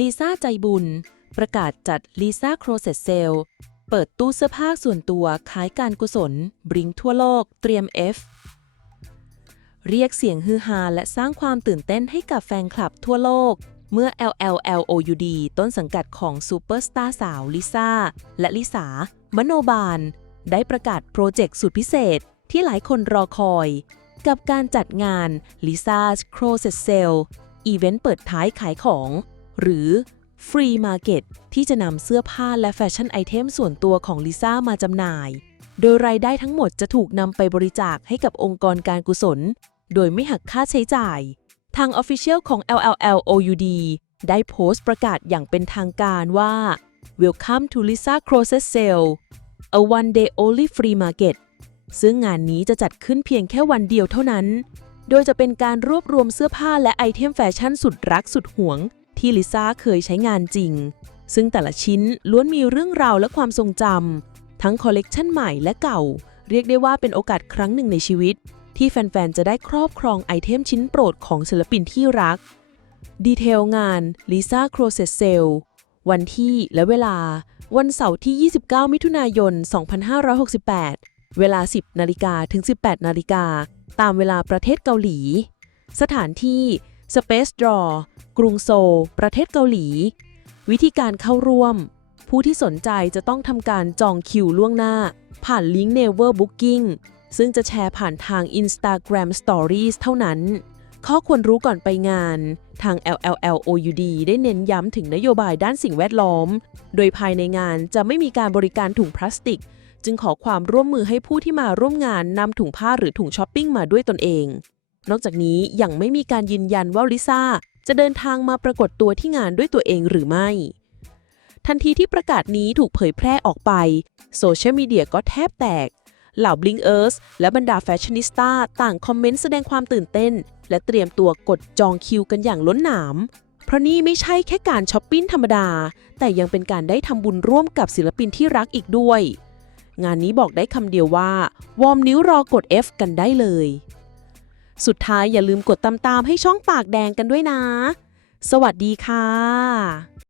ลิซ่าใจบุญ ประกาศจัดลิซ่าโครเซตเซลเปิดตู้เสื้อผ้าส่วนตัวขายการกุศล บริงทั่วโลก เตรียม F เรียกเสียงฮือฮาและสร้างความตื่นเต้นให้กับแฟนคลับทั่วโลก เมื่อ LLLOUD ต้นสังกัดของซูเปอร์สตาร์สาวลิซ่าและลิสามโนบาล ได้ประกาศโปรเจกต์สุดพิเศษที่หลายคนรอคอย กับการจัดงาน Lisa's Closet Sale อีเวนต์เปิดท้ายขายของ หรือ Free Market ที่จะนำเสื้อผ้าและแฟชั่นไอเทมส่วนตัวของลิซ่ามาจำหน่าย โดยรายได้ทั้งหมดจะถูกนำไปบริจาคให้กับองค์กรการกุศล โดยไม่หักค่าใช้จ่าย ทาง Official ของ LLLOUD ได้โพสต์ประกาศอย่างเป็นทางการว่า Welcome to Lisa Closet Sale a one day only free market ซึ่งงานนี้จะจัดขึ้นเพียงแค่วันเดียวเท่านั้น โดยจะเป็นการรวบรวมเสื้อผ้าและไอเทมแฟชั่นสุดรักสุดหวง ที่ลิซ่าเคยใช้งานจริง ซึ่งแต่ละชิ้นล้วนมีเรื่องราวและความทรงจำทั้งคอลเลกชันใหม่และเก่า เรียกได้ว่าเป็นโอกาสครั้งหนึ่งในชีวิต ที่แฟน ๆ จะได้ครอบครองไอเทมชิ้นโปรดของศิลปินที่รัก ดีเทลงาน Lisa Closet Sale วันที่และเวลา วันเสาร์ที่ 29 มิถุนายน 2568 เวลา 10 นาฬิกาถึง 18 นาฬิกา ตามเวลาประเทศเกาหลี สถานที่ Space Draw กรุงโซล ประเทศเกาหลี วิธีการเข้าร่วม ผู้ที่สนใจจะต้องทำการจองคิวล่วงหน้า ผ่านลิงก์ Never Booking ซึ่งจะแชร์ผ่านทาง Instagram Stories เท่านั้น ข้อควรรู้ก่อนไปงาน ทาง LLLOUD ได้เน้นย้ำถึงนโยบายด้านสิ่งแวดล้อม โดยภายในงานจะไม่มีการบริการถุงพลาสติก จึงขอความร่วมมือให้ผู้ที่มาร่วมงานนำถุงผ้าหรือถุงช้อปปิ้งมาด้วยตนเอง นอกจากนี้ยังไม่มีการยืนยันว่าลิซ่าจะเดินทางมาปรากฏตัวที่งานด้วยตัวเองหรือไม่ ทันทีที่ประกาศนี้ถูกเผยแพร่ออกไป โซเชียลมีเดียก็แทบแตก เหล่าบลิงเอิร์สและบรรดาแฟชั่นนิสต้าต่างคอมเมนต์แสดงความตื่นเต้น และเตรียมตัวกดจองคิวกันอย่างล้นหนาม เพราะนี่ไม่ใช่แค่การช้อปปิ้งธรรมดา แต่ยังเป็นการได้ทำบุญร่วมกับศิลปินที่รักอีกด้วย งานนี้บอกได้คำเดียวว่าวอร์มนิ้วรอกด F กันได้เลย สุดท้ายอย่าลืมกดตามๆให้ช่องปากแดงกันด้วยนะ สวัสดีค่ะ